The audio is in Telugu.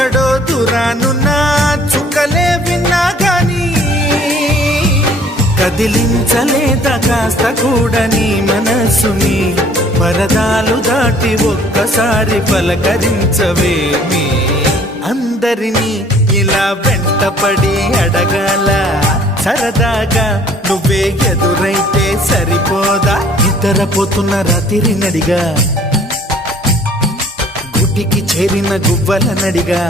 ఎక్కడో దూరానున్నా చుక్కలే విన్నా గాని కదిలించలేదా కాస్త కూడా నీ మనసుని పరదాలు దాటి ఒక్కసారి పలకరించవేమి అందరినీ ఇలా వెంటపడి అడగాల సరదాగా నువ్వే ఎదురైతే సరిపోదా నిద్రపోతున్న రాత్రి నడిగా గుడికి చేరిన గువ్వల నడిగా